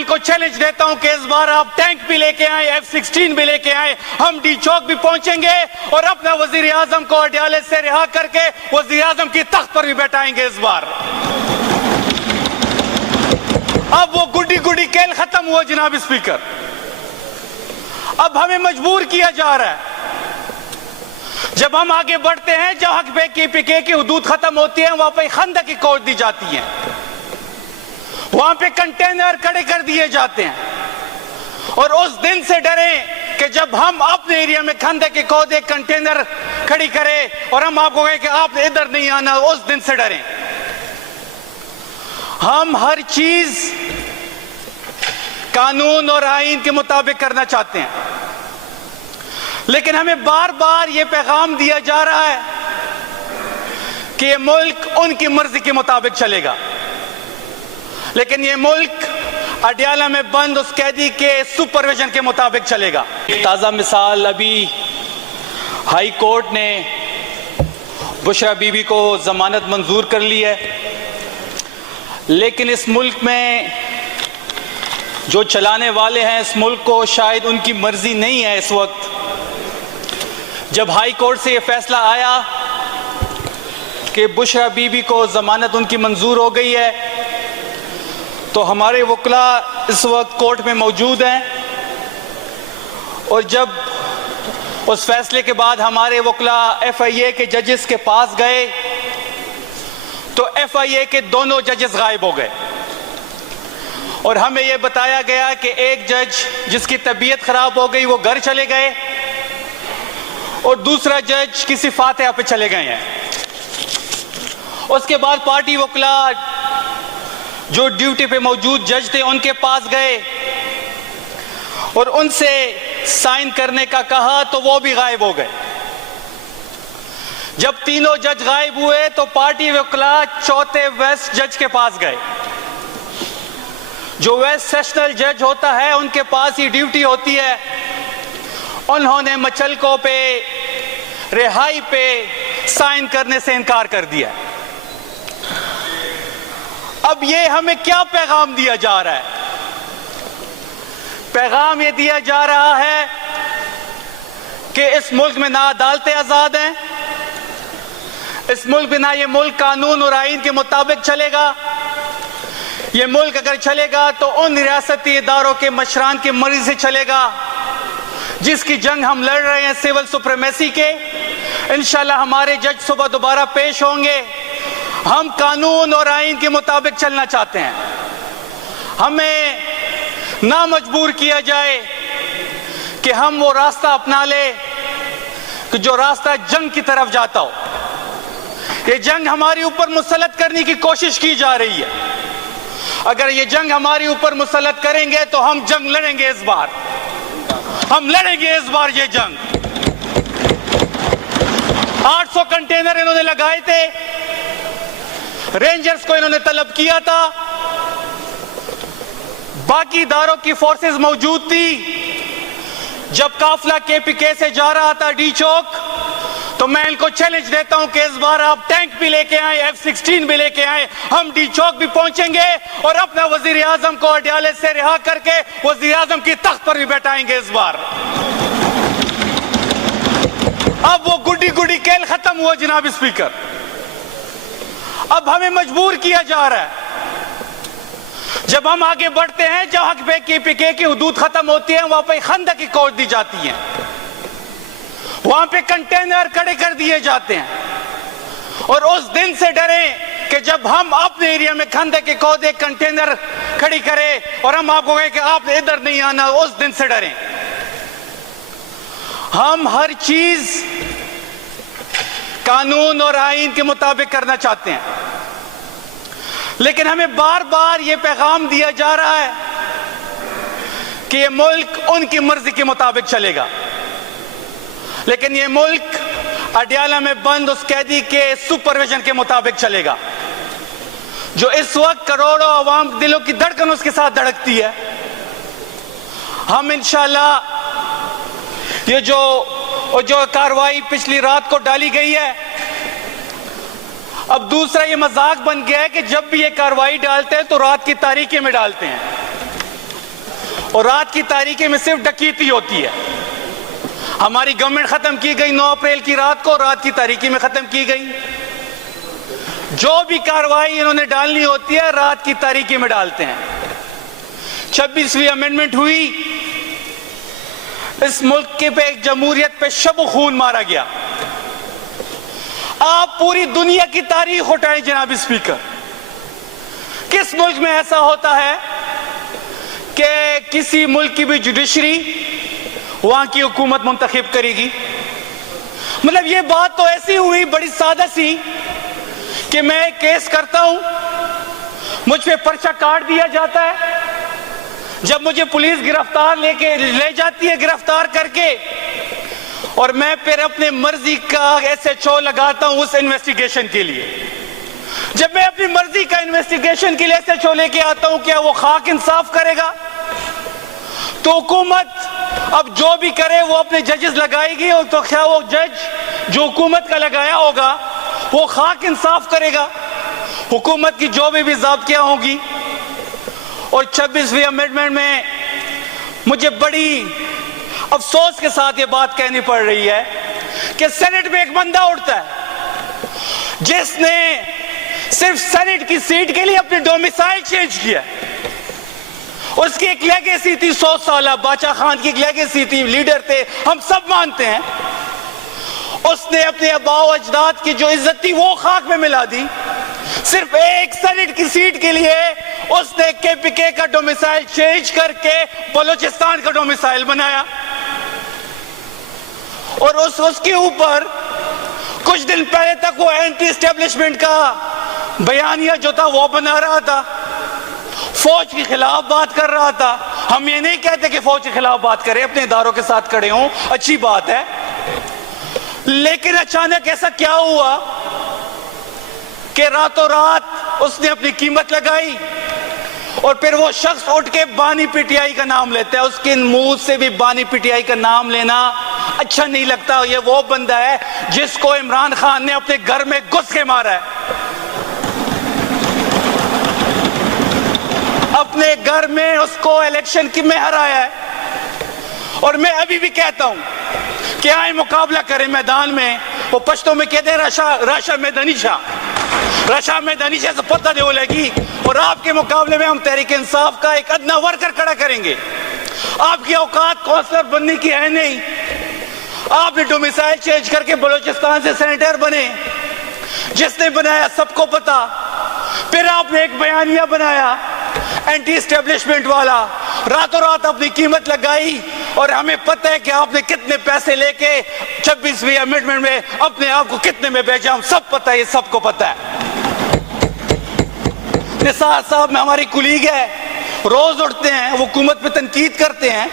ان کو چیلنج دیتا ہوں کہ اس بار آپ ٹینک بھی لے کے آئیں, F-16 بھی لے کے آئیں, ہم ڈی چوک بھی پہنچیں گے اور اپنا وزیر اعظم کو اڈیالے سے رہا کر کے وزیر اعظم کی تخت پر بھی بیٹھائیں گے اس بار. اب وہ گڈی گڈی کھیل ختم ہوا جناب اسپیکر. اب ہمیں مجبور کیا جا رہا ہے, جب ہم آگے بڑھتے ہیں جہاں پہ KPK کی حدود ختم ہوتی ہیں وہاں پہ خندق کی کوڑ دی جاتی ہیں, وہاں پہ کنٹینر کھڑے کر دیے جاتے ہیں, اور اس دن سے ڈریں کہ جب ہم اپنے ایریا میں خندق کی کوڑ ایک کنٹینر کھڑی کرے اور ہم آپ کو کہیں کہ آپ نے ادھر نہیں آنا, اس دن سے ڈریں. ہم ہر چیز قانون اور آئین کے مطابق کرنا چاہتے ہیں, لیکن ہمیں بار بار یہ پیغام دیا جا رہا ہے کہ یہ ملک ان کی مرضی کے مطابق چلے گا, لیکن یہ ملک اڈیالہ میں بند اس قیدی کے سپرویژن کے مطابق چلے گا. تازہ مثال ابھی ہائی کورٹ نے بشرا بی بی کو ضمانت منظور کر لی ہے, لیکن اس ملک میں جو چلانے والے ہیں اس ملک کو شاید ان کی مرضی نہیں ہے. اس وقت جب ہائی کورٹ سے یہ فیصلہ آیا کہ بشرا بی بی کو ضمانت ان کی منظور ہو گئی ہے, تو ہمارے وکلاء اس وقت کورٹ میں موجود ہیں, اور جب اس فیصلے کے بعد ہمارے وکلاء FIA کے ججز کے پاس گئے تو FIA کے دونوں ججز غائب ہو گئے, اور ہمیں یہ بتایا گیا کہ ایک جج جس کی طبیعت خراب ہو گئی وہ گھر چلے گئے, اور دوسرا جج کسی فاتحہ پہ چلے گئے ہیں. اس کے بعد پارٹی وکلاء جو ڈیوٹی پہ موجود جج تھے ان کے پاس گئے اور ان سے سائن کرنے کا کہا تو وہ بھی غائب ہو گئے. جب تینوں جج غائب ہوئے تو پارٹی وکلاء چوتھے ویسٹ جج کے پاس گئے. جو ویسٹ سیشنل جج ہوتا ہے ان کے پاس ہی ڈیوٹی ہوتی ہے, انہوں نے مچلکوں پہ رہائی پہ سائن کرنے سے انکار کر دیا. اب یہ ہمیں کیا پیغام دیا جا رہا ہے؟ پیغام یہ دیا جا رہا ہے کہ اس ملک میں نہ عدالتیں آزاد ہیں, اس ملک میں نہ یہ ملک قانون اور آئین کے مطابق چلے گا. یہ ملک اگر چلے گا تو ان ریاستی اداروں کے مشران کی مرضی سے چلے گا جس کی جنگ ہم لڑ رہے ہیں سول سپریمیسی کے. انشاءاللہ ہمارے جج صبح دوبارہ پیش ہوں گے. ہم قانون اور آئین کے مطابق چلنا چاہتے ہیں. ہمیں نہ مجبور کیا جائے کہ ہم وہ راستہ اپنا لیں کہ جو راستہ جنگ کی طرف جاتا ہو. یہ جنگ ہماری اوپر مسلط کرنے کی کوشش کی جا رہی ہے. اگر یہ جنگ ہماری اوپر مسلط کریں گے تو ہم جنگ لڑیں گے. اس بار ہم لڑیں گے اس بار یہ جنگ. 800 کنٹینر انہوں نے لگائے تھے, رینجرز کو انہوں نے طلب کیا تھا, باقی اداروں کی فورسز موجود تھی. جب قافلہ KPK سے جا رہا تھا ڈی چوک تو میں ان کو چیلنج دیتا ہوں کہ اس بار آپ ٹینک بھی لے کے آئیں, F-16 بھی لے کے آئیں, ہم ڈی چوک بھی پہنچیں گے اور اپنا وزیر اعظم کو اڈیالے سے رہا کر کے وزیر اعظم کی تخت پر بھی بیٹھائیں گے اس بار. اب وہ گڈی گڈی کھیل ختم ہوا جناب اسپیکر. اب ہمیں مجبور کیا جا رہا ہے, جب ہم آگے بڑھتے ہیں جہاں پہ KPK کی حدود ختم ہوتی ہیں وہاں پہ خندق کی کوڑ دی جاتی ہیں, وہاں پہ کنٹینر کھڑے کر دیے جاتے ہیں, اور اس دن سے ڈریں کہ جب ہم اپنے ایریا میں خندق کی کوڑ ایک کنٹینر کھڑی کرے اور ہم آپ کو کہیں کہ آپ نے ادھر نہیں آنا, اس دن سے ڈریں. ہم ہر چیز قانون اور آئین کے مطابق کرنا چاہتے ہیں, لیکن ہمیں بار بار یہ پیغام دیا جا رہا ہے کہ یہ ملک ان کی مرضی کے مطابق چلے گا, لیکن یہ ملک اڈیالہ میں بند اس قیدی کے سپرویژن کے مطابق چلے گا جو اس وقت کروڑوں عوام دلوں کی دھڑکن اس کے ساتھ دھڑکتی ہے. ہم انشاءاللہ یہ جو کارروائی پچھلی رات کو ڈالی گئی ہے, اب دوسرا یہ مذاق بن گیا ہے کہ جب بھی یہ کارروائی ڈالتے ہیں تو رات کی تاریکی میں ڈالتے ہیں. اور رات کی تاریکی میں صرف ڈکیتی ہوتی ہے. ہماری گورنمنٹ ختم کی گئی 9 اپریل کی رات کو، رات کی تاریکی میں ختم کی گئی. جو بھی کارروائی انہوں نے ڈالنی ہوتی ہے رات کی تاریکی میں ڈالتے ہیں. 26ویں امینڈمنٹ ہوئی، اس ملک کے پہ جمہوریت پہ شب و خون مارا گیا. آپ پوری دنیا کی تاریخ اٹھائیں جناب اسپیکر، کس ملک میں ایسا ہوتا ہے کہ کسی ملک کی بھی جوڈیشری وہاں کی حکومت منتخب کرے گی؟ مطلب یہ بات تو ایسی ہوئی بڑی سادہ سی کہ میں ایک کیس کرتا ہوں، مجھ پہ پرچہ کاٹ دیا جاتا ہے، جب مجھے پولیس گرفتار لے جاتی ہے گرفتار کر کے، اور میں پھر اپنے مرضی کا SHO لگاتا ہوں اس انویسٹیگیشن کے لیے. جب میں اپنی مرضی کا انویسٹیگیشن کے لیے SHO لے کے آتا ہوں، کیا وہ خاک انصاف کرے گا؟ تو حکومت اب جو بھی کرے وہ اپنے ججز لگائے گی، اور تو کیا وہ جج جو حکومت کا لگایا ہوگا وہ خاک انصاف کرے گا؟ حکومت کی جو بھی ضابطیاں ہوں گی. اور 26ویں امینڈمنٹ میں مجھے بڑی افسوس کے ساتھ یہ بات کہنی پڑ رہی ہے کہ سینٹ میں ایک بندہ اٹھتا ہے جس نے صرف سینٹ کی سیٹ کے لیے اپنی ڈومیسائل چینج کیا. اس کی ایک لیگیسی تھی 100 سالہ، باچا خان کی ایک لیگیسی تھی، لیڈر تھے، ہم سب مانتے ہیں. اس نے اپنے آباء و اجداد کی جو عزت تھی وہ خاک میں ملا دی. صرف ایک سینٹ کی سیٹ کے لیے اس نے KPK کا ڈومیسائل چینج کر کے بلوچستان کا ڈومیسائل بنایا. اور اس کے اوپر کچھ دن پہلے تک وہ اینٹی اسٹیبلشمنٹ کا بیانیہ جو تھا وہ بنا رہا تھا، فوج کے خلاف بات کر رہا تھا. ہم یہ نہیں کہتے کہ فوج کے خلاف بات کریں، اپنے اداروں کے ساتھ کھڑے ہوں، اچھی بات ہے. لیکن اچانک ایسا کیا ہوا کہ راتوں رات اس نے اپنی قیمت لگائی، اور پھر وہ شخص اٹھ کے بانی PTI کا نام لیتا ہے. اس کے منہ سے بھی بانی PTI کا نام لینا اچھا نہیں لگتا. یہ وہ بندہ ہے جس کو عمران خان نے اپنے گھر میں گھس کے مارا ہے، اپنے گھر میں اس کو الیکشن کی میں ہرایا ہے. اور میں ابھی بھی کہتا ہوں کہ آئیں مقابلہ کریں میدان میں. وہ پشتوں میں کہتے ہیں راشا میدانی شاہ سے پتہ دے لگی. اور آپ کے مقابلے میں ہم تحریک انصاف کا ایک ادنا ورکر کھڑا کریں گے. آپ کی اوقات کونسلر بننے کی ہے نہیں. آپ نے ڈومیسائل چینج کر کے بلوچستان سے سینیٹر بنے، جس نے بنایا سب کو پتا. پھر آپ نے ایک بیانیہ بنایا اینٹی اسٹیبلشمنٹ والا، راتوں رات اپنی قیمت لگائی، اور ہمیں پتہ ہے کہ آپ نے کتنے پیسے لے کے 26ویں امینڈمنٹ میں اپنے آپ کو کتنے میں بیچا. ہم سب پتہ ہے، یہ سب کو پتہ ہے. نثار صاحب میں ہماری کولیگ ہے، روز اٹھتے ہیں، وہ حکومت پہ تنقید کرتے ہیں.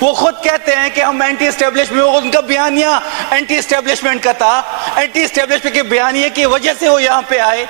وہ خود کہتے ہیں کہ ہم اینٹی اسٹیبلشمنٹ، ان کا بیانیہ اینٹی اسٹیبلشمنٹ کا تھا. اینٹی اسٹیبلشمنٹ کے بیانیے کی وجہ سے وہ یہاں پہ آئے.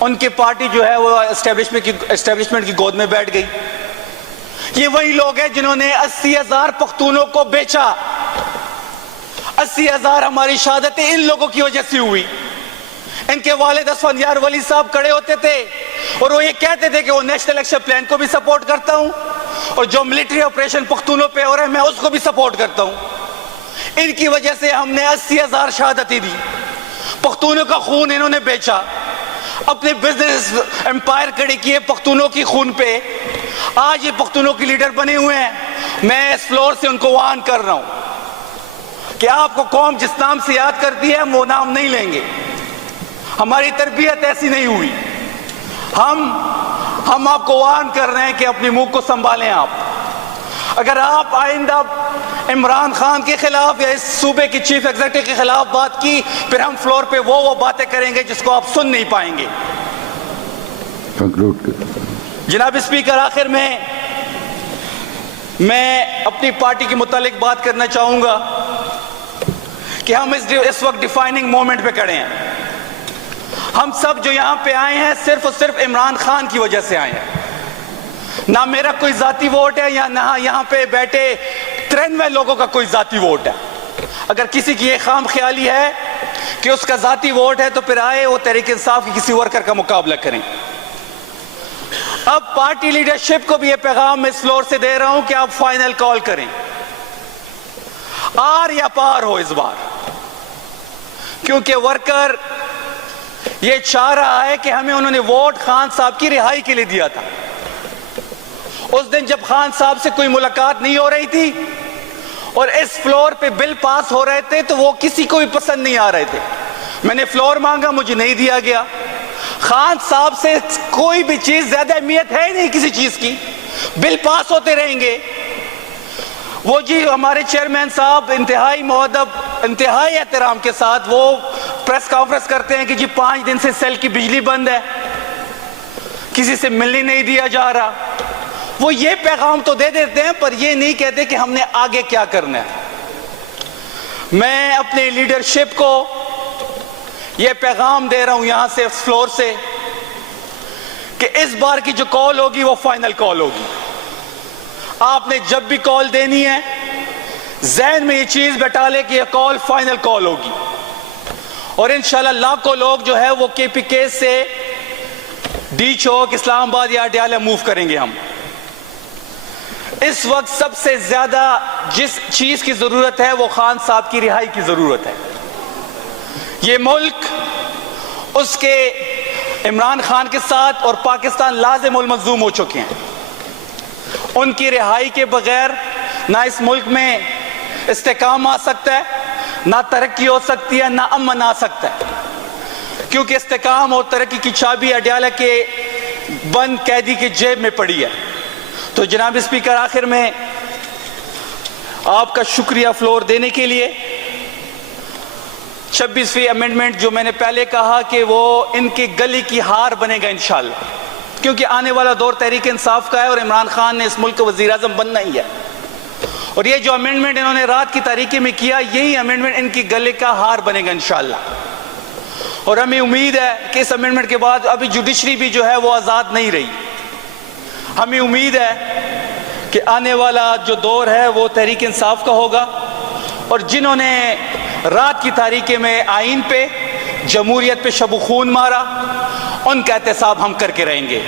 ان کی پارٹی جو ہے وہ اسٹیبلشمنٹ کی گود میں بیٹھ گئی. یہ وہی لوگ ہیں جنہوں نے 80,000 پختونوں کو بیچا. 80,000 ہماری شہادتیں ان لوگوں کی وجہ سے ہوئی. ان کے والد اسفندیار ولی صاحب کھڑے ہوتے تھے اور وہ یہ کہتے تھے کہ وہ نیشنل ایکشن پلان کو بھی سپورٹ کرتا ہوں، اور جو ملٹری آپریشن پختونوں پہ ہو رہا ہے میں اس کو بھی سپورٹ کرتا ہوں. ان کی وجہ سے ہم نے 80,000 شہادتیں دی. پختونوں کا خون انہوں نے بیچا، اپنے بزنس امپائر کھڑے کیے پختونوں کی خون پہ. آج یہ پختونوں کی لیڈر بنے ہوئے ہیں. میں اس فلور سے ان کو وارن کر رہا ہوں کہ آپ کو قوم جس نام سے یاد کرتی ہے ہم وہ نام نہیں لیں گے. ہماری تربیت ایسی نہیں ہوئی. ہم آپ کو وارن کر رہے ہیں کہ اپنی منہ کو سنبھالیں. آپ اگر آپ آئندہ عمران خان کے خلاف یا اس صوبے کی چیف ایگزیکٹو کے خلاف بات کی، پھر ہم فلور پہ وہ باتیں کریں گے جس کو آپ سن نہیں پائیں گے. جناب اسپیکر، آخر میں اپنی پارٹی کے متعلق بات کرنا چاہوں گا کہ ہم اس وقت ڈیفائننگ مومنٹ پہ کھڑے ہیں. ہم سب جو یہاں پہ آئے ہیں صرف اور صرف عمران خان کی وجہ سے آئے ہیں. نہ میرا کوئی ذاتی ووٹ ہے، یا نہ یہاں پہ بیٹھے 93 لوگوں کا کوئی ذاتی ووٹ ہے. اگر کسی کی یہ خام خیالی ہے کہ اس کا ذاتی ووٹ ہے تو پھر آئے وہ تحریک انصاف کی کسی ورکر کا مقابلہ کریں. اب پارٹی لیڈرشپ کو بھی یہ پیغام میں اس فلور سے دے رہا ہوں کہ آپ فائنل کال کریں، آر یا پار ہو اس بار، کیونکہ ورکر یہ چاہ رہا ہے کہ ہمیں انہوں نے ووٹ خان صاحب کی رہائی کے لیے دیا تھا۔ اس دن جب خان صاحب سے کوئی ملاقات نہیں ہو رہی تھی اور اس فلور پہ بل پاس ہو رہے تھے تو وہ کسی کو بھی پسند نہیں آ رہے تھے۔ میں نے فلور مانگا، مجھے نہیں دیا گیا۔ خان صاحب سے کوئی بھی چیز زیادہ اہمیت ہے نہیں کسی چیز کی، بل پاس ہوتے رہیں گے۔ وہ جی ہمارے چیئرمین صاحب انتہائی مؤدب، انتہائی احترام کے ساتھ وہ پریس کانفرنس کرتے ہیں کہ جی 5 دن سے سیل کی بجلی بند ہے، کسی سے ملنے نہیں دیا جا رہا۔ وہ یہ پیغام تو دے دیتے ہیں پر یہ نہیں کہتے کہ ہم نے آگے کیا کرنا ہے۔ میں اپنے لیڈرشپ کو یہ پیغام دے رہا ہوں یہاں سے فلور سے کہ اس بار کی جو کال ہوگی وہ فائنل کال ہوگی۔ آپ نے جب بھی کال دینی ہے ذہن میں یہ چیز بٹھا لے کہ یہ کال فائنل کال ہوگی، اور انشاءاللہ لاکھوں لوگ جو ہے وہ کے پی کے سے ڈی چوک، اسلام آباد یا اڈیالہ موو کریں گے۔ ہم اس وقت سب سے زیادہ جس چیز کی ضرورت ہے وہ خان صاحب کی رہائی کی ضرورت ہے۔ یہ ملک اس کے عمران خان کے ساتھ اور پاکستان لازم الملزوم ہو چکے ہیں۔ ان کی رہائی کے بغیر نہ اس ملک میں استحکام آ سکتا ہے، نہ ترقی ہو سکتی ہے، نہ امن آ سکتا ہے، کیونکہ استحکام اور ترقی کی چابی اڈیالہ کے بند قیدی کے جیب میں پڑی ہے۔ تو جناب اسپیکر، آخر میں آپ کا شکریہ فلور دینے کے لیے۔ 26ویں امینڈمنٹ جو میں نے پہلے کہا کہ وہ ان کی گلی کی ہار بنے گا انشاءاللہ، کیونکہ آنے والا دور تحریک انصاف کا ہے اور عمران خان نے اس ملک کا وزیر اعظم بننا ہی ہے، اور یہ جو امینڈمنٹ انہوں نے رات کی تاریکی میں کیا، یہی امینڈمنٹ ان کی گلے کا ہار بنے گا انشاءاللہ۔ اور ہمیں امید ہے کہ اس امینڈمنٹ کے بعد ابھی جوڈیشری بھی جو ہے وہ آزاد نہیں رہی۔ ہمیں امید ہے کہ آنے والا جو دور ہے وہ تحریک انصاف کا ہوگا، اور جنہوں نے رات کی تاریکی میں آئین پہ، جمہوریت پہ شب و خون مارا، ان کا احتساب ہم کر کے رہیں گے۔